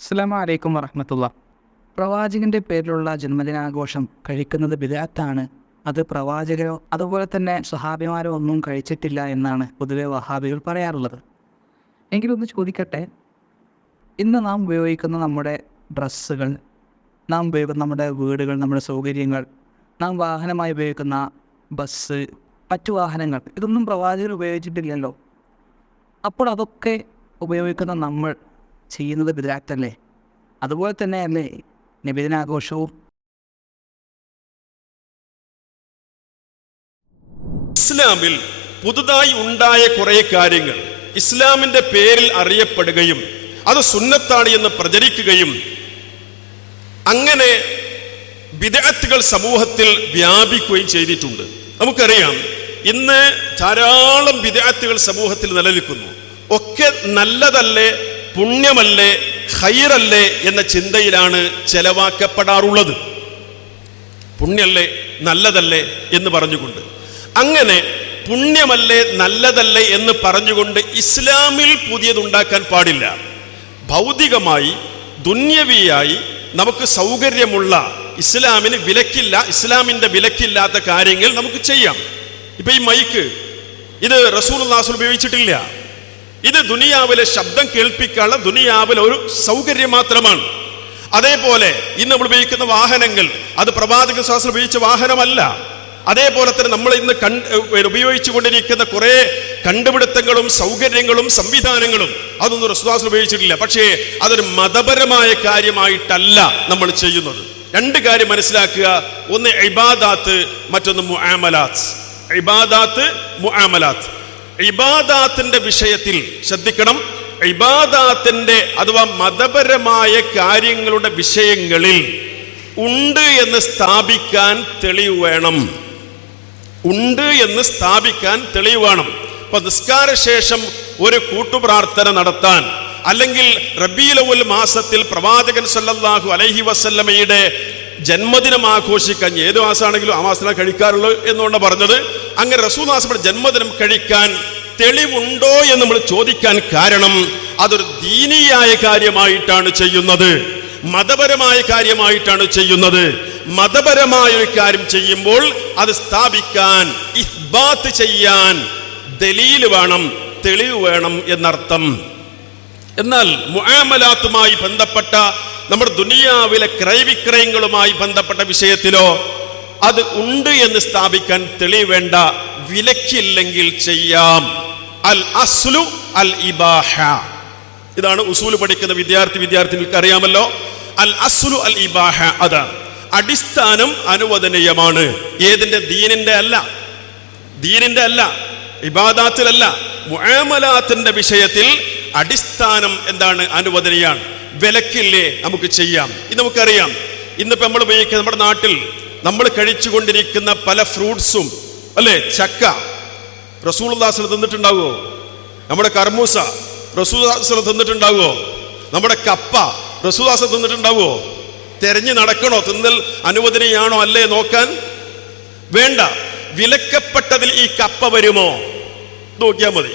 അസ്സലാമു അലൈക്കും വറഹ്മത്തുള്ളാഹി. പ്രവാചകൻ്റെ പേരിലുള്ള ജന്മദിനാഘോഷം കഴിക്കുന്നത് ബിദ്അത്താണ്. അത് പ്രവാചകരോ അതുപോലെ തന്നെ സ്വഹാബിമാരോ ഒന്നും കഴിച്ചിട്ടില്ല എന്നാണ് പൊതുവെ വഹാബികൾ പറയാറുള്ളത്. എങ്കിലൊന്ന് ചോദിക്കട്ടെ, ഇന്ന് നാം ഉപയോഗിക്കുന്ന നമ്മുടെ ഡ്രസ്സുകൾ, നാം ഉപയോഗിക്കുന്ന നമ്മുടെ വീടുകൾ, നമ്മുടെ സൗകര്യങ്ങൾ, നാം വാഹനമായി ഉപയോഗിക്കുന്ന ബസ്, മറ്റു വാഹനങ്ങൾ, ഇതൊന്നും പ്രവാചകർ ഉപയോഗിച്ചിട്ടില്ലല്ലോ. അപ്പോൾ അതൊക്കെ ഉപയോഗിക്കുന്ന നമ്മൾ ചെയ്യുന്നത് ബിദ്അത്തല്ലേ? അതുപോലെ തന്നെയല്ലേ നബിദിനാഘോഷവും? ഇസ്ലാമിൽ പുതുതായി ഉണ്ടായ കുറെ കാര്യങ്ങൾ ഇസ്ലാമിന്റെ പേരിൽ അറിയപ്പെടുകയും അത് സുന്നത്താണ് എന്ന് പ്രചരിക്കുകയും അങ്ങനെ ബിദ്അത്തുകൾ സമൂഹത്തിൽ വ്യാപിക്കുകയും ചെയ്തിട്ടുണ്ട്. നമുക്കറിയാം, ഇന്ന് ധാരാളം ബിദ്അത്തുകൾ സമൂഹത്തിൽ നിലനിൽക്കുന്നു. ഒക്കെ നല്ലതല്ലേ, പുണ്യമല്ലേ, ഖൈറല്ലേ എന്ന ചിന്തയിലാണ് ചെലവാക്കപ്പെടാറുള്ളത്. പുണ്യമല്ലേ, നല്ലതല്ലേ എന്ന് പറഞ്ഞുകൊണ്ട്, അങ്ങനെ പുണ്യമല്ലേ, നല്ലതല്ലേ എന്ന് പറഞ്ഞുകൊണ്ട് ഇസ്ലാമിൽ പുതിയതുണ്ടാക്കാൻ പാടില്ല. ഭൗതികമായി ദുന്യവിയായി നമുക്ക് സൗകര്യമുള്ള, ഇസ്ലാമിന് വിലക്കില്ല, ഇസ്ലാമിൻ്റെ വിലക്കില്ലാത്ത കാര്യങ്ങൾ നമുക്ക് ചെയ്യാം. ഇപ്പൊ ഈ മൈക്ക്, ഇത് റസൂലുള്ളാഹി ഉപയോഗിച്ചിട്ടില്ല. ഇത് ദുനിയാവിലെ ശബ്ദം കേൾപ്പിക്കാനുള്ള ദുനിയാവിലെ ഒരു സൗകര്യം മാത്രമാണ്. അതേപോലെ ഇന്ന് നമ്മൾ ഉപയോഗിക്കുന്ന വാഹനങ്ങൾ, അത് പ്രവാചകൻ സ്വല്ലല്ലാഹു അലൈഹി വസല്ലം ഉപയോഗിച്ച വാഹനമല്ല. അതേപോലെ തന്നെ നമ്മൾ ഇന്ന് ഉപയോഗിച്ചു കൊണ്ടിരിക്കുന്ന കുറെ കണ്ടുപിടുത്തങ്ങളും സൗകര്യങ്ങളും സംവിധാനങ്ങളും അതൊന്നും റസൂലുള്ളാഹി ഉപയോഗിച്ചിട്ടില്ല. പക്ഷേ അതൊരു മതപരമായ കാര്യമായിട്ടല്ല നമ്മൾ ചെയ്യുന്നത്. രണ്ട് കാര്യം മനസ്സിലാക്കുക. ഒന്ന് ഇബാദാത്ത്, മറ്റൊന്ന് മുആമലാത്ത്. ഇബാദാത്ത്, മുആമലാത്ത്. ഇബാദാത്തിന്റെ വിഷയത്തിൽ ശ്രദ്ധിക്കണം. ഇബാദാത്തിന്റെ അഥവാ മതപരമായ കാര്യങ്ങളുടെ വിഷയങ്ങളിൽ ഉണ്ട് എന്ന് സ്ഥാപിക്കാൻ തെളിവ് വേണം. ഉണ്ട് എന്ന് സ്ഥാപിക്കാൻ തെളിവ് വേണം. ഇപ്പൊ നിസ്കാരശേഷം ഒരു കൂട്ടുപ്രാർത്ഥന നടത്താൻ, അല്ലെങ്കിൽ റബീഉൽ അവ്വൽ മാസത്തിൽ പ്രവാചകൻ സല്ലല്ലാഹു അലൈഹി വസല്ലമയുടെ ജന്മദിനം ആഘോഷിക്കാൻ, ഏത് മാസമാണെങ്കിലും ആ മാസത്തിലാണ് കഴിക്കാറുള്ളത് എന്നുകൊണ്ട് പറഞ്ഞത്. അങ്ങനെ റസൂലുള്ളാഹിയുടെ ജന്മദിനം കഴിക്കാൻ തെളിവുണ്ടോ എന്ന് നമ്മൾ ചോദിക്കാൻ കാരണം, അതൊരു ദീനിയായ കാര്യമായിട്ടാണ് ചെയ്യുന്നത്, മതപരമായ കാര്യമായിട്ടാണ് ചെയ്യുന്നത്. മതപരമായ ഒരു കാര്യം ചെയ്യുമ്പോൾ അത് സ്ഥാപിക്കാൻ, ഇസ്ബാത്ത് ചെയ്യാൻ ദലീല് വേണം, തെളിവ് വേണം എന്നർത്ഥം. എന്നാൽ മുആമലാത്തുമായി ബന്ധപ്പെട്ട, നമ്മുടെ ദുനിയാവിലെ ക്രയവിക്രയങ്ങളുമായി ബന്ധപ്പെട്ട വിഷയത്തിലോ അത് ഉണ്ട് എന്ന് സ്ഥാപിക്കാൻ തെളിവ് വേണ്ട, വിലക്കില്ലെങ്കിൽ ചെയ്യാം. അസ്ലു അൽ ഇബാഹ. ഇതാണ് ഉസൂൽ പഠിക്കുന്ന വിദ്യാർത്ഥികൾക്ക് അറിയാമല്ലോ. അൽ അസ്ലു അൽ ഇബാഹ, അതാണ് അടിസ്ഥാനം, അനുവദനീയമാണ്. ഏതിന്റെ? ദീനിന്റെ അല്ല, ഇബാദാത്തിലല്ല, മുആമലാത്തിന്റെ വിഷയത്തിൽ അടിസ്ഥാനം എന്താണ്? അനുവദനീയാണ്. വിലക്കില്ലേ, നമുക്ക് ചെയ്യാം. ഇത് നമുക്കറിയാം. ഇന്നിപ്പോ നമ്മൾ ഉപയോഗിക്കുന്ന, നമ്മുടെ നാട്ടിൽ നമ്മൾ കഴിച്ചുകൊണ്ടിരിക്കുന്ന പല ഫ്രൂട്ട്സും, അല്ലേ, ചക്ക റസൂലുള്ളാഹി തിന്നിട്ടുണ്ടാവുമോ? നമ്മുടെ കർമൂസ റസൂലുള്ളാഹി തിന്നിട്ടുണ്ടാവുമോ? നമ്മുടെ കപ്പ റസൂലുള്ളാഹി തിന്നിട്ടുണ്ടാവുമോ? തെരഞ്ഞു നടക്കണോ? തിന്നൽ അനുവദനീയാണോ അല്ലേ നോക്കാൻ? വേണ്ട. വിലക്കപ്പെട്ടതിൽ ഈ കപ്പ വരുമോ നോക്കിയാൽ മതി.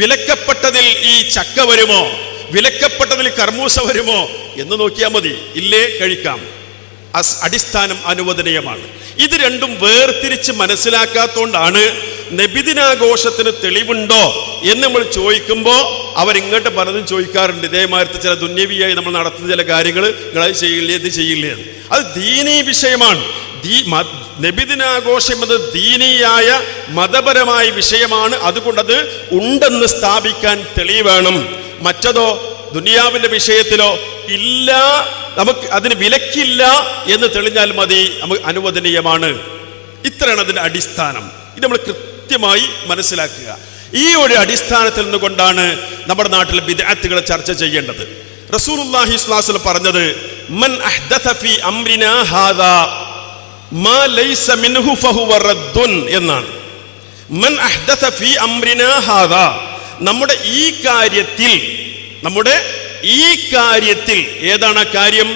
വിലക്കപ്പെട്ടതിൽ ഈ ചക്ക വരുമോ? വിലക്കപ്പെട്ടതിൽ കർമൂസ വരുമോ എന്ന് നോക്കിയാൽ മതി. ഇല്ലേ, കഴിക്കാം. അടിസ്ഥാനം അനുവദനീയമാണ്. ഇത് രണ്ടും വേർതിരിച്ച് മനസ്സിലാക്കാത്തോണ്ടാണ് നബിദിനാഘോഷത്തിന് തെളിവുണ്ടോ എന്ന് നമ്മൾ ചോദിക്കുമ്പോൾ അവരിങ്ങോട്ട് പലതും ചോദിക്കാറുണ്ട്. ഇതേമാതിരത്തെ ചില ദുന്യവിയായി നമ്മൾ നടത്തുന്ന ചില കാര്യങ്ങൾ നിങ്ങളത് ചെയ്യില്ലേ, ഇത് ചെയ്യില്ലേ. അത് ദീനീ വിഷയമാണ്. നബിദിനാഘോഷം അത് ദീനീയായ മതപരമായ വിഷയമാണ്. അതുകൊണ്ടത് ഉണ്ടെന്ന് സ്ഥാപിക്കാൻ തെളിവ് വേണം. മറ്റതോ ദുനിയാവിന്റെ വിഷയത്തിലോ ഇല്ല, നമുക്ക് അതിന് വിലക്കില്ല എന്ന് തെളിഞ്ഞാൽ മതി, നമുക്ക് അനുവദനീയമാണ്. ഇത്രയാണ് അതിന്റെ അടിസ്ഥാനം. ഇത് നമ്മൾ കൃത്യമായി മനസ്സിലാക്കുക. ഈ ഒരു അടിസ്ഥാനത്തിൽ നിന്നുകൊണ്ടാണ് നമ്മുടെ നാട്ടിലെ ബിദ്അത്തുകളെ ചർച്ച ചെയ്യേണ്ടത്. റസൂലുള്ളാഹി സ്വല്ലല്ലാഹു അലൈഹി വസല്ലം പറഞ്ഞത്, മൻ അഹ്ദഥ ഫീ അംരിനാ ഹാദാ മാ ലൈസ മിൻഹു ഫഹുവ റദ്ദുൻ എന്നാണ്. മൻ അഹ്ദഥ ഫീ അംരിനാ ഹാദാ, നമ്മുടെ ഈ കാര്യത്തിൽ ഏതാണ് ആ കാര്യം?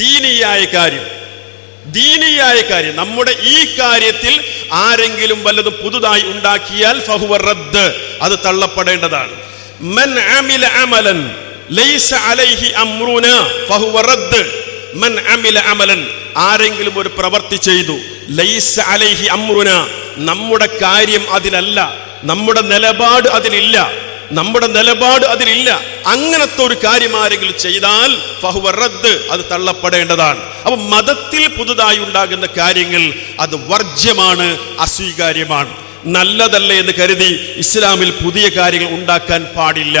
ദീനിയായ കാര്യം. നമ്മുടെ ഈ കാര്യത്തിൽ ആരെങ്കിലും വല്ലതും പുതുതായി ഉണ്ടാക്കിയാൽ ഫഹുവ റദ്ദ്, അത് തള്ളപ്പെടേണ്ടതാണ്. മൻ അമില അമലൻ ലൈസ അലൈഹി അംറുനാ ഫഹുവ റദ്ദ് മൻ അമില അമലൻ, ആരെങ്കിലും ഒരു പ്രവൃത്തി ചെയ്തു, ലൈസ അലൈഹി അംറുനാ, നമ്മുടെ കാര്യം അതിലല്ല, നമ്മുടെ നിലപാട് അതിലില്ല, അങ്ങനത്തെ ഒരു കാര്യം ആരെങ്കിലും ചെയ്താൽ ഫഹുവ റദ്ദ്, അത് തള്ളപ്പെടേണ്ടതാണ്. അപ്പൊ മതത്തിൽ പുതുതായി ഉണ്ടാകുന്ന കാര്യങ്ങൾ അത് വർജ്യമാണ്, അസ്വീകാര്യമാണ്. നല്ലതല്ലേ എന്ന് കരുതി ഇസ്ലാമിൽ പുതിയ കാര്യങ്ങൾ ഉണ്ടാക്കാൻ പാടില്ല.